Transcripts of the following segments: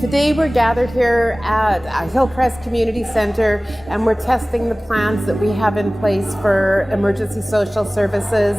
Today we're gathered here at Hillcrest Community Centre and we're testing the plans that we have in place for emergency social services.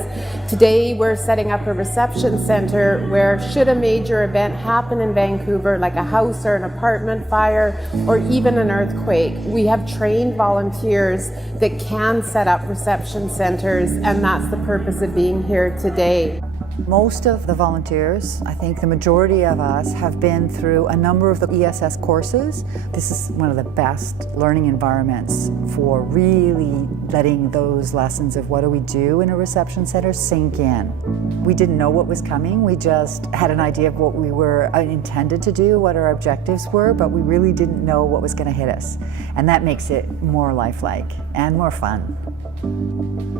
Today we're setting up a reception centre where should a major event happen in Vancouver, like a house or an apartment fire or even an earthquake, we have trained volunteers that can set up reception centres, and that's the purpose of being here today. Most of the volunteers, I think the majority of us, have been through a number of the ESS courses. This is one of the best learning environments for really letting those lessons of what do we do in a reception center sink in. We didn't know what was coming, we just had an idea of what we were intended to do, what our objectives were, but we really didn't know what was going to hit us. And that makes it more lifelike and more fun.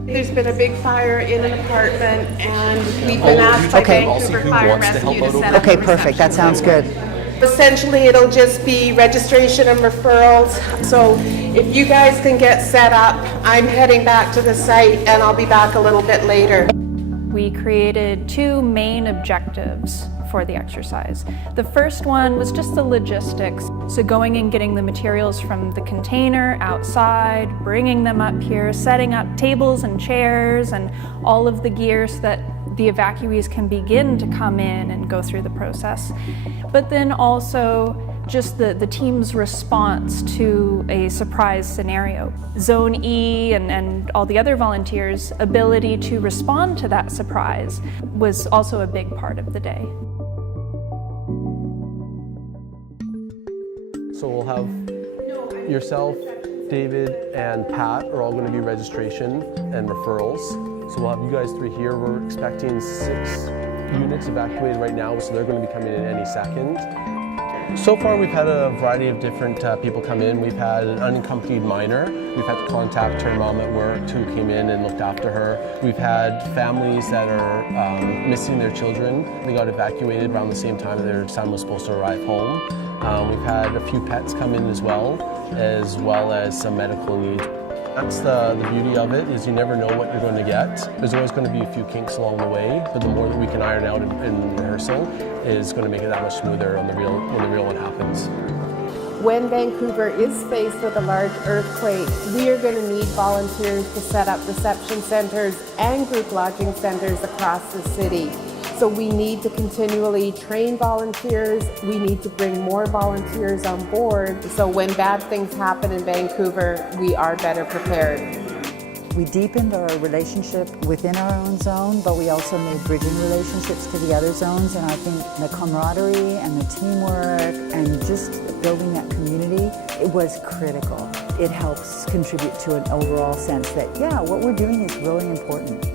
There's been a big fire in an apartment and we've been asked by Vancouver Fire Rescue to set up Okay, perfect. That sounds good. Essentially, it'll just be registration and referrals. So if you guys can get set up, I'm heading back to the site and I'll be back a little bit later. We created two main objectives for the exercise. The first one was just the logistics. So going and getting the materials from the container outside, bringing them up here, setting up tables and chairs and all of the gear so that the evacuees can begin to come in and go through the process. But then also just the team's response to a surprise scenario. Zone E and all the other volunteers' ability to respond to that surprise was also a big part of the day. So we'll have yourself, David, and Pat are all going to be registration and referrals. So we'll have you guys three here. We're expecting 6 units evacuated right now, so they're going to be coming in any second. So far we've had a variety of different people come in. We've had an unaccompanied minor. We've had to contact her mom at work who came in and looked after her. We've had families that are missing their children. They got evacuated around the same time that their son was supposed to arrive home. We've had a few pets come in as well as some medical needs. That's the beauty of it, is you never know what you're going to get. There's always going to be a few kinks along the way, but the more that we can iron out in rehearsal is going to make it that much smoother when the real one happens. When Vancouver is faced with a large earthquake, we are going to need volunteers to set up reception centres and group lodging centres across the city. So we need to continually train volunteers, we need to bring more volunteers on board, so when bad things happen in Vancouver, we are better prepared. We deepened our relationship within our own zone, but we also made bridging relationships to the other zones, and I think the camaraderie and the teamwork and just building that community, it was critical. It helps contribute to an overall sense that, yeah, what we're doing is really important.